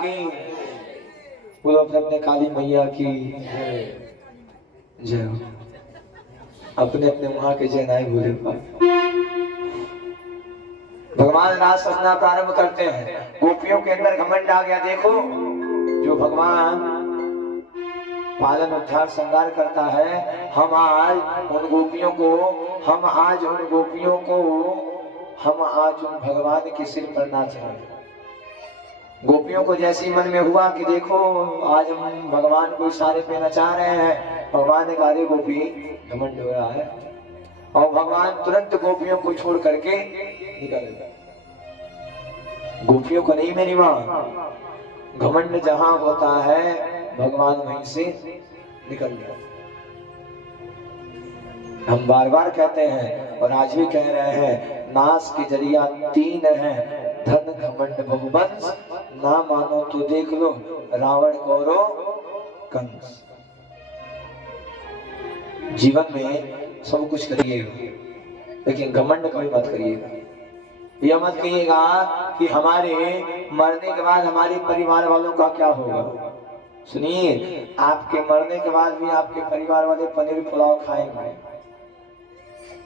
की, बोलो अपने अपने काली मैया की जय हो। अपने अपने वहां के जय नाई भूले पाए। भगवान रास रचना प्रारंभ करते हैं, गोपियों के अंदर घमंड आ गया। देखो जो भगवान पालन उद्धार श्रृंगार करता है, हम आज उन गोपियों को उन भगवान के सिर पर नाच रहे हैं। गोपियों को जैसी मन में हुआ कि देखो आज हम भगवान को इशारे पे नचा रहे हैं, भगवान ने कहा रे गोपी घमंड हो रहा है, और भगवान तुरंत गोपियों को छोड़ करके निकल गए। गोपियों को नहीं मेरी मां, घमंड जहां होता है भगवान वहीं से निकल गया। हम बार बार कहते हैं और आज भी कह रहे हैं, नाश के जरिया 3 हैं, धन घमंड बहुवंश, ना मानो तो देख लो रावण कौरव कंस। जीवन में सब कुछ करिएगा लेकिन घमंड कभी मत करिएगा। यह मत कहिएगा कि हमारे मरने के बाद हमारे परिवार वालों का क्या होगा। सुनिए, आपके मरने के बाद भी आपके परिवार वाले पनीर पुलाव खाएंगे,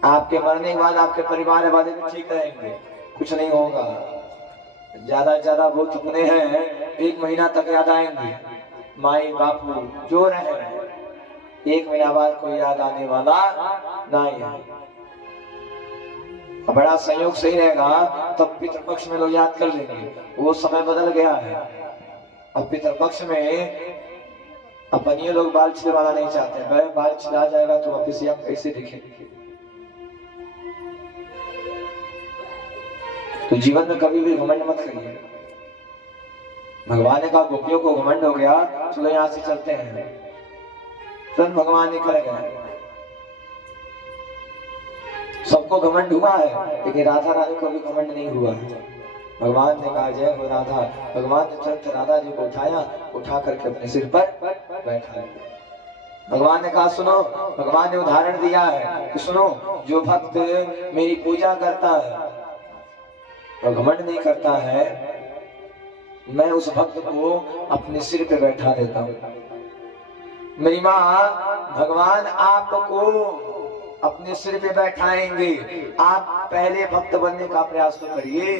आपके मरने के बाद आपके परिवार वाले भी ठीक रहेंगे, कुछ नहीं होगा। ज्यादा बहुत अपने हैं 1 महीना तक याद आएंगे, माई बापू जो रहे, 1 महीना बाद कोई याद आने वाला नहीं है। बड़ा संयोग सही रहेगा तब पितृपक्ष में लोग याद कर लेंगे, वो समय बदल गया है। अब पितृपक्ष में अपन ये लोग बाल छिलवाना नहीं चाहते, बाल छिला जाएगा तो वापिस आप कैसे दिखेंगे। तो जीवन में कभी भी घमंड मत करिए। भगवान ने कहा गोपियों को घमंड हो गया, चलो यहाँ से चलते हैं। तुरंत भगवान निकल गए। सबको घमंड हुआ है लेकिन राधा रानी को भी घमंड नहीं हुआ है। भगवान ने कहा जय हो राधा। भगवान ने तुरंत राधा जी को उठा करके अपने सिर पर बैठाया। भगवान ने कहा सुनो, भगवान ने उदाहरण दिया है कि सुनो, जो भक्त मेरी पूजा करता है और घमंड नहीं करता है, मैं उस भक्त को अपने सिर पे बैठा देता हूँ। मेरी माँ, भगवान आपको अपने सिर पे बैठाएंगे, आप पहले भक्त बनने का प्रयास तो करिए।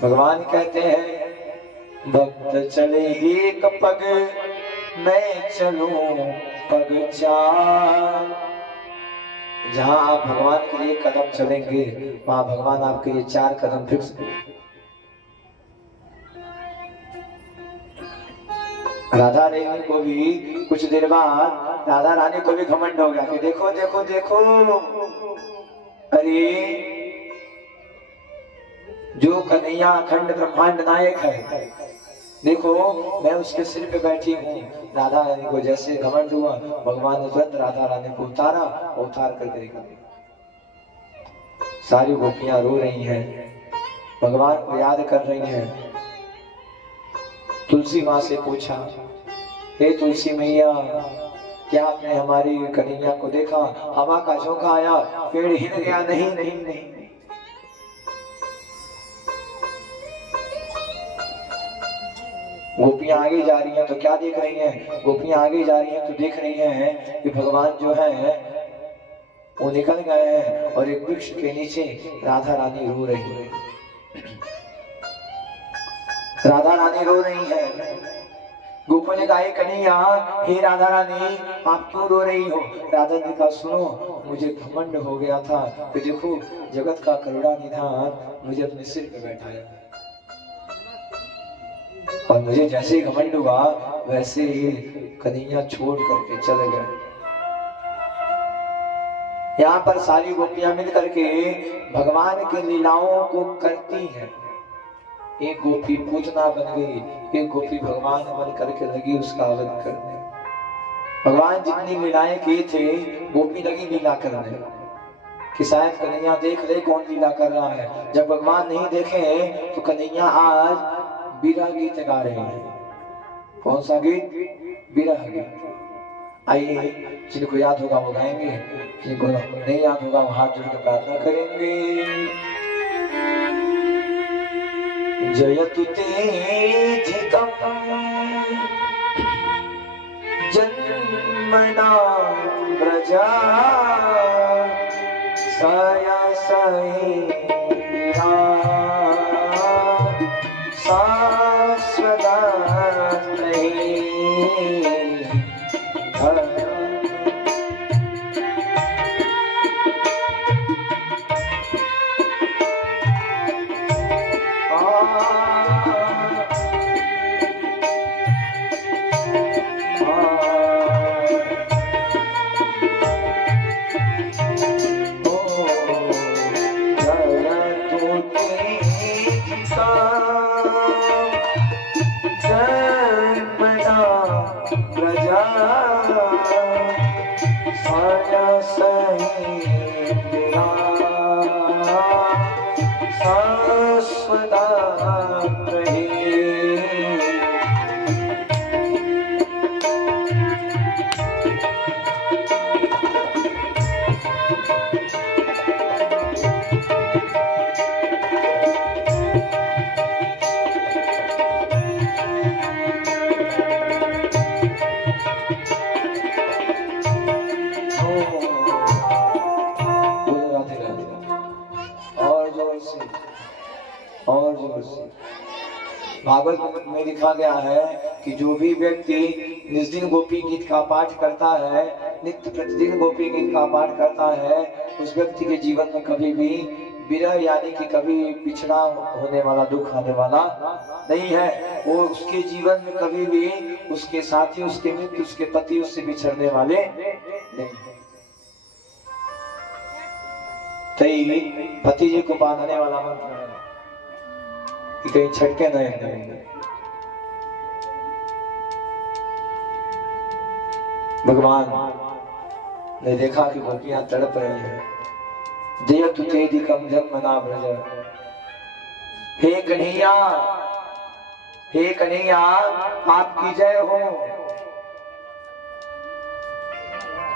भगवान कहते हैं भक्त चले 1 पग, मैं चलूं पग 4। जहां आप भगवान के लिए कदम चलेंगे वहां भगवान आपके लिए 4 कदम फिक्स करेंगे। राधा रानी को भी कुछ देर बाद राधा रानी को भी घमंड हो गया कि देखो देखो देखो, अरे जो कन्हैया अखंड ब्रह्मांड नायक है, देखो मैं उसके सिर पे बैठी हूँ। राधा रानी को जैसे घमंड हुआ, भगवान ने तुरंत राधा रानी को उतार करके देखा। सारी गोपियां रो रही हैं, भगवान को याद कर रही हैं। तुलसी माँ से पूछा, हे तुलसी मैया, क्या आपने हमारी कन्हैया को देखा? हवा का झोंका आया, पेड़ हिल गया? नहीं नहीं नहीं। गोपियां आगे जा रही हैं तो क्या देख रही हैं? गोपियां आगे जा रही हैं तो देख रही हैं कि भगवान जो है वो निकल गए हैं और एक वृक्ष के नीचे राधा रानी रो रही है। राधा रानी रो रही है। गोपी ने कहा कन्हैया, हे राधा रानी, आप क्यों रो रही हो? राधा ने कहा सुनो, मुझे घमंड हो गया था कि देखो जगत का करुणा निधान मुझे अपने सिर पे बैठाया, और मुझे जैसे ही घमंड हुआ वैसे ही कन्हैया छोड़ करके चले गए। यहाँ पर सारी गोपियां मिल करके भगवान की लीलाओं को करती हैं। एक गोपी पूतना बन गई, एक गोपी भगवान बन करके लगी उसका वध करने। भगवान जितनी लीलाएं किए थे, गोपी लगी लीला करने कि शायद कन्हैया देख ले कौन लीला कर रहा है। जब भगवान नहीं देखे तो कन्हैया आज विरह गीत गा रहे हैं। कौन सा गीत? विरह गीत। आइए, जिनको याद होगा वो गाएंगे, जिनको नहीं याद होगा वो हाथ जोड़ के प्रार्थना करेंगे। जयतु तेऽधिकं जन्मना प्रजा सयसैरा शाश्वता भागवत में लिखा गया है कि जो भी व्यक्ति निस्दिन गोपी गीत का पाठ करता है, नित्य प्रतिदिन गोपी गीत का पाठ करता है, उस व्यक्ति के जीवन में कभी भी विरह यानी कि कभी बिछड़ा होने वाला, दुख आने वाला नहीं है। वो उसके जीवन में कभी भी उसके साथी, उसके मित्र, उसके पति उससे बिछड़ने वाले नहीं है। तई पति जी को बांधने वाला मंत्र है कि कहीं छटके नहीं। भगवान ने देखा कि गोपियां तड़प रही हैं। जयतु तेऽधिकं जन्मना व्रज, हे कन्हैया, हे कन्हैया आपकी जय हो।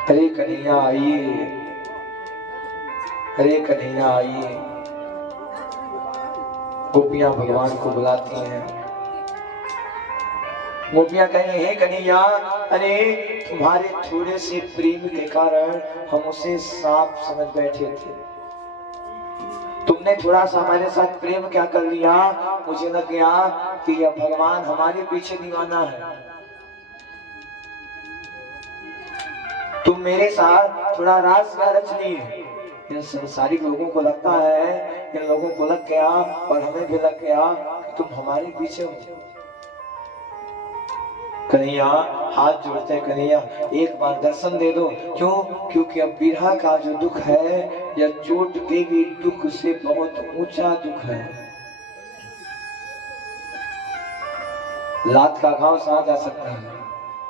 हरे कन्हैया आइए, हरे कन्हैया आइए। गोपियां भगवान को बुलाती हैं। गोपियां कहें, हे कन्हैया, अरे तुम्हारे थोड़े से प्रेम के कारण हम उसे सांप समझ बैठे थे। तुमने थोड़ा सा हमारे साथ प्रेम क्या कर लिया, मुझे लग गया कि यह भगवान हमारे पीछे दीवाना है। तुम मेरे साथ थोड़ा राज क्या रच लिए। इन संसारिक लोगों को लगता है, इन लोगों को लग गया और हमें भी लग गया कि तुम हमारे पीछे हो। कन्हैया हाथ जोड़ते, कन्हैया एक बार दर्शन दे दो। क्यों? क्योंकि अब विरह का जो दुख है, यह चोट के भी दुख से बहुत ऊंचा दुख है। लात का घाव सहा जा सकता है,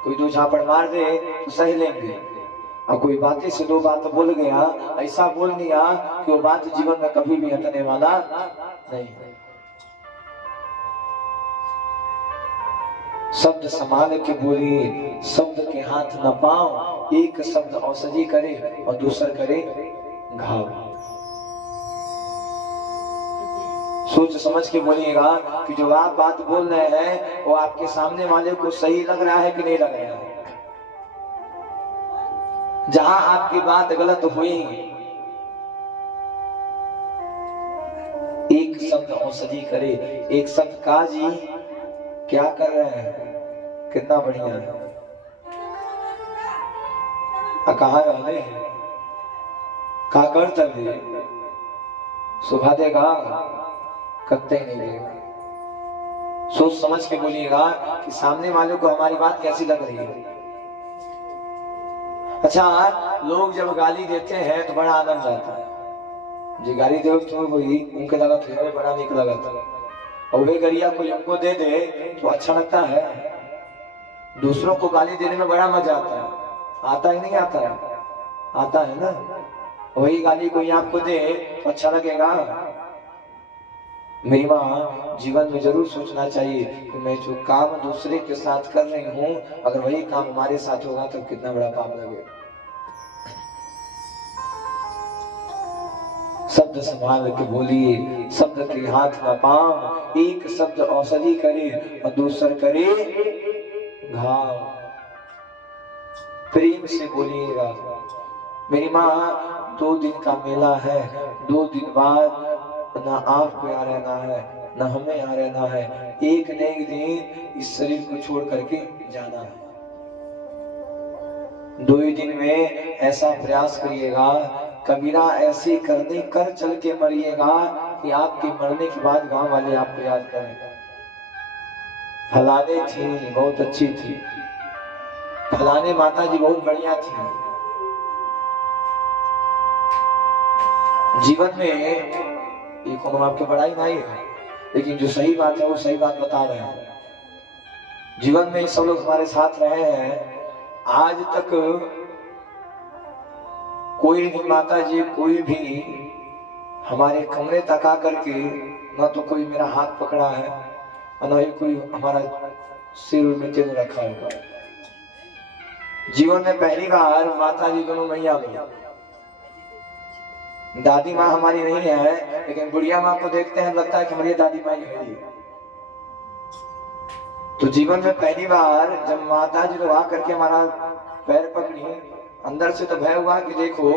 कोई दो झापड़ मार दे तो सह लेंगे, और कोई बातें से दो बात बोल गया, ऐसा बोल दिया कि वो बात जीवन में कभी भी हटने वाला नहीं। शब्द संभाल के बोलिए, शब्द के हाथ न पाओ। एक शब्द औषधि करे और दूसरा करे घाव। सोच समझ के बोलिएगा कि जो आप बात बोल रहे हैं वो आपके सामने वाले को सही लग रहा है कि नहीं लग रहा है। जहां आपकी बात गलत हुई, एक शब्द औषधि करे। एक शब्द काजी क्या कर रहे हैं, कितना बढ़िया है। कहा रहने का कर्तव्य सुभा देगा, कत्ते नहीं देगा। सोच समझ के बोलिएगा कि सामने वालों को हमारी बात कैसी लग रही है। अच्छा, लोग जब गाली देते हैं तो बड़ा आनंद आता है। जो गाली दे तो वही उनके लगा फिर बड़ा निक लगा था, और वे गरिया कोई हमको दे दे तो अच्छा लगता है। दूसरों को गाली देने में बड़ा मजा आता है। आता ही नहीं आता है, आता है ना। वही गाली कोई आपको दे तो अच्छा लगेगा। मेरी माँ, जीवन में जरूर सोचना चाहिए कि मैं जो काम दूसरे के साथ कर रही हूँ, अगर वही काम हमारे साथ होगा तो कितना बड़ा पाप लगेगा। शब्द संभाल के बोलिए, शब्द के हाथ ना पांव, एक शब्द औषधि करे और दूसर करे घाव। प्रेम से बोलिएगा। मेरी माँ 2 दिन का मेला है, 2 दिन बाद ना आपको यहाँ रहना है ना हमें यहाँ रहना है, एक न एक दिन इस शरीर को छोड़ करके जाना है। 2 ही दिन में ऐसा प्रयास करिएगा, कबीरा ऐसे करने कर चल के मरिएगा कि आपके मरने के बाद गांव वाले आपको याद करें, फलाने थी बहुत अच्छी थी, फलाने माता जी बहुत बढ़िया थी। जीवन में ये कौन आपके बड़ाई नहीं है, लेकिन जो सही बात है वो सही बात बता रहे हैं। जीवन में सब लोग हमारे साथ रहे हैं, आज तक कोई भी माता जी कोई भी हमारे कमरे तक आकर के ना तो कोई मेरा हाथ पकड़ा है और ना ही कोई हमारा सिर में तेल रखा होगा। जीवन में पहली बार माता जी दोनों मैया भैया, दादी माँ हमारी नहीं है, लेकिन बुढ़िया माँ को देखते हैं लगता है कि हमारी दादी माँ है। तो जीवन में पहली बार जब माता जी लोग आकर के हमारा पैर पकड़ी, अंदर से तो भय हुआ कि देखो,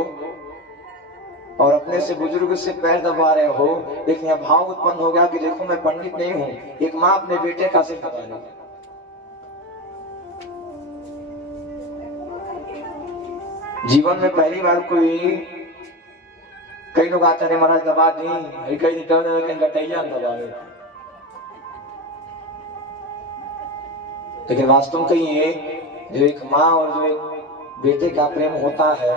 और अपने से बुजुर्ग से पैर दबा रहे हो, लेकिन यह भाव उत्पन्न हो गया कि देखो मैं पंडित नहीं हूं, एक माँ अपने बेटे का सिर दबा रही है। जीवन में पहली बार कोई, कई लोग आते हैं महाराज दबा दी, कई निकलने गटैया दबा रहे, लेकिन वास्तव में ये जो एक माँ और जो एक बेटे का प्रेम होता है,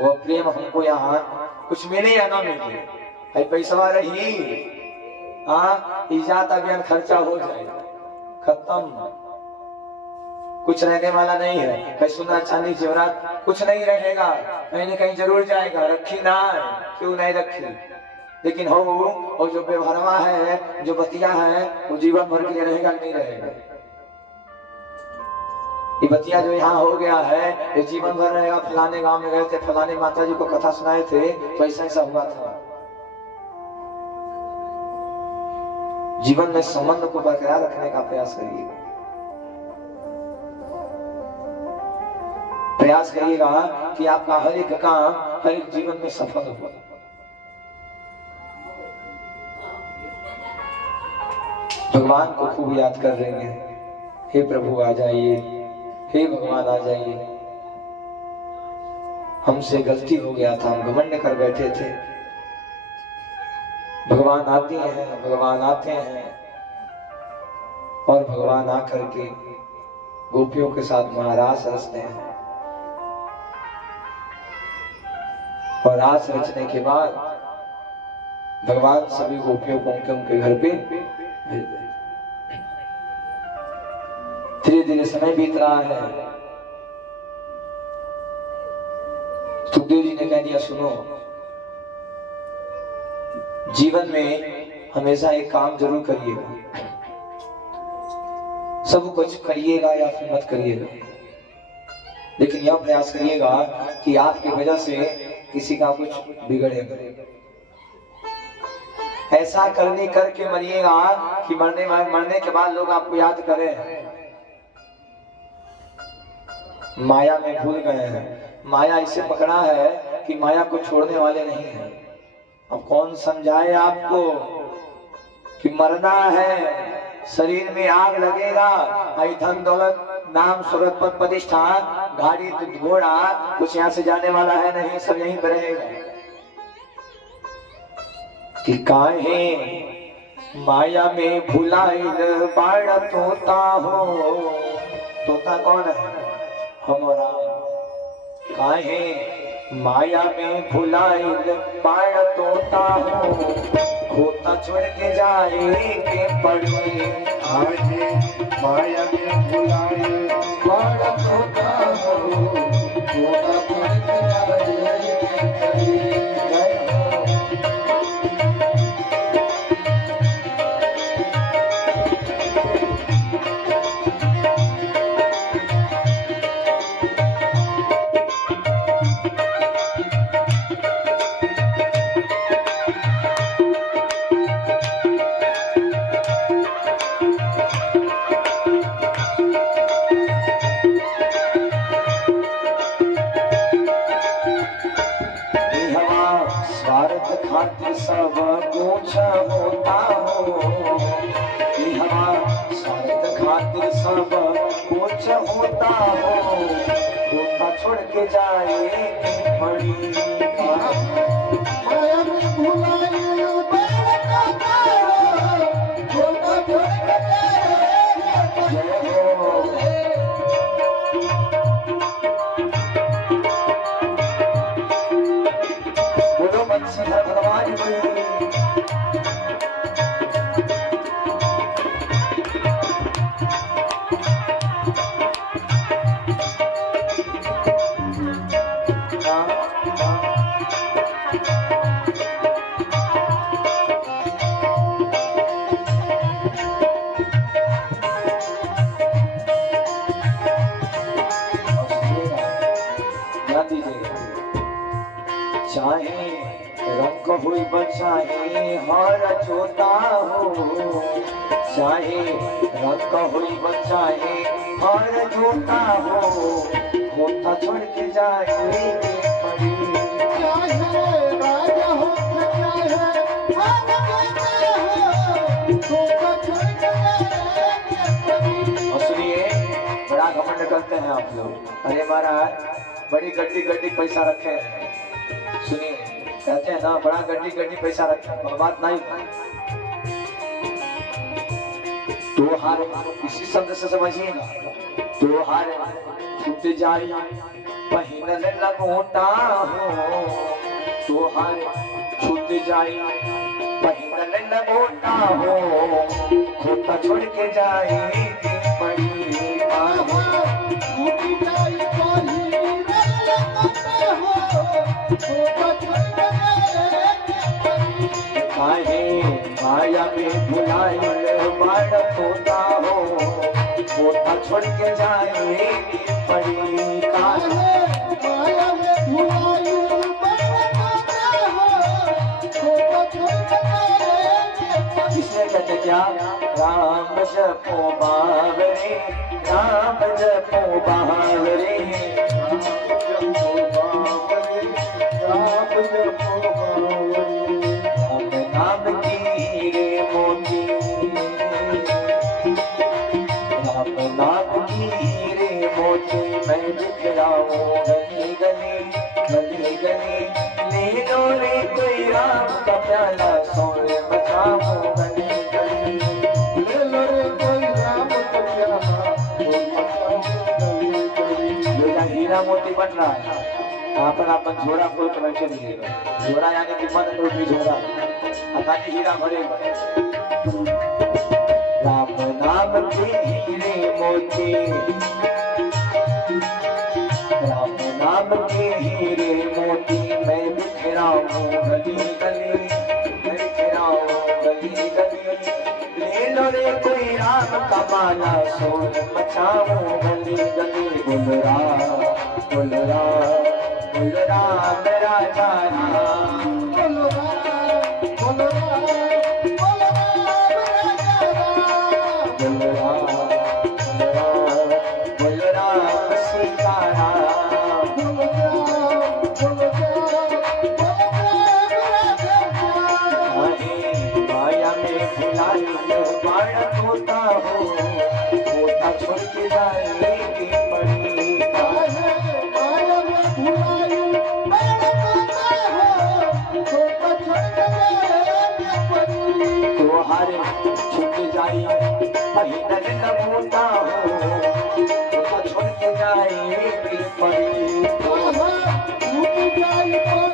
वह प्रेम हमको यहाँ कुछ मिले या ना मिले, पैसा रही इजात अभियान खर्चा हो जाए, खत्म, कुछ रहने वाला नहीं है। कहीं सोना चांदी जेवरात कुछ नहीं रहेगा, कहीं न कहीं जरूर जाएगा, रखी ना क्यों नहीं रखी, लेकिन हो और जो व्यवहारवा है, जो बतिया है, वो जीवन भर के लिए रहेगा नहीं रहेगा। ये बतिया जो यहाँ हो गया है ये जीवन भर रहेगा। फलाने गांव में गए थे, फलाने माता जी को कथा सुनाए थे, तो ऐसा ऐसा हुआ था। जीवन में संबंध को बरकरार रखने का प्रयास करिए, प्रयास करिएगा कि आपका हर एक काम हर एक जीवन में सफल हो। भगवान को खूब याद कर रहे हैं, हे प्रभु आ जाइए, हे भगवान आ जाइए, हमसे गलती हो गया था, हम घमंड कर बैठे थे। भगवान आते हैं, भगवान आते हैं, और भगवान आकर के गोपियों के साथ महारास रचते हैं, और रास रचने के बाद भगवान सभी गोपियों को उनके घर पे भेज दें। धीरे धीरे समय बीत रहा है। सुखदेव जी ने कह दिया, सुनो, जीवन में हमेशा एक काम जरूर करिएगा, सब कुछ करिएगा या फिर मत करिएगा, लेकिन यह प्रयास करिएगा कि आपकी वजह से किसी का कुछ बिगड़ेगा। ऐसा करने करके मरिएगा कि मरने के बाद लोग आपको याद करें। माया में भूल गए हैं, माया इसे पकड़ा है कि माया को छोड़ने वाले नहीं है। अब कौन समझाए आपको कि मरना है, शरीर में आग लगेगा, धन दौलत नाम शोहरत पद प्रतिष्ठा गाड़ी घोड़ा कुछ यहाँ से जाने वाला है नहीं, सब यहीं पर रहेगा। कि काहे माया में भुलाइल बाड़ा तोता हो, तोता कौन है? हमारा। काहे माया में भुलाइल बाड़ा तोता हो, खोता छोड़ के जाए के पड़े। काहे माया में भुलाइल बाड़ा तोता हो, खोता छोड़ के जाए के पड़े। खातिर सब कुछ होता हो कि हमारा स्वार्थ खातिर सब कुछ होता हो होता छोड़ के जाए बड़ी माया में भुलाए बोलो बंशीधर भगवान की चाहे रंग हुई बचाए हर जोता हो चाहे रंग हुई बचाए हर जोता हो होता छोड़ के जाए पड़ी राजा हो सुनिए बड़ा घमंड करते हैं आप लोग। अरे महाराज बड़ी गड्डी गड्डी पैसा रखे हैं। सुनिए कहते हैं ना बड़ा गड्डी गड्डी पैसा रखे हैं बात नहीं तो हार इसी शब्द से समझिए ना तो हार छूट जाए पहिनल लगोटा हो तो हार छूट जाए पहिनल लगोटा हो खोता छोड़ के जाए पड़ी माया में भुलाए बाढ़ होता हो होता छोड़ के जाए पड़ी माया में भुलाए इसमें कहते क्या राम जपो बावरे राम जपो बावरे मैं दिखलाऊं गली गली गली गली ले लो रे कोई राम का प्याला सोने बचाओ गली गली ले लो रे कोई राम का प्याला गली गली। ये हीरा मोती बन रहा है यहाँ पर आप झोरा खोल कर बैठे रहिएगा। झोरा यानी कि मन रूपी झोरा अकाली हीरा भरेगा। राम नाम के हीरे मोती राम नाम के हीरे मोती मैं बिखराऊं गली गली मैं बिखराऊं गली गली ले लो रे कोई राम का माला शोर मचाऊं गली गली बोल राम बोल राम बोल राम राजा राम बोलो राम बोलो राम बोलो राम राजा राम बोल राम सीताराम माया में भुलाई बाढ़ होता हो होता छोड़ के जाएगी पड़ी माया में भुलाई तो हारे छूट जाई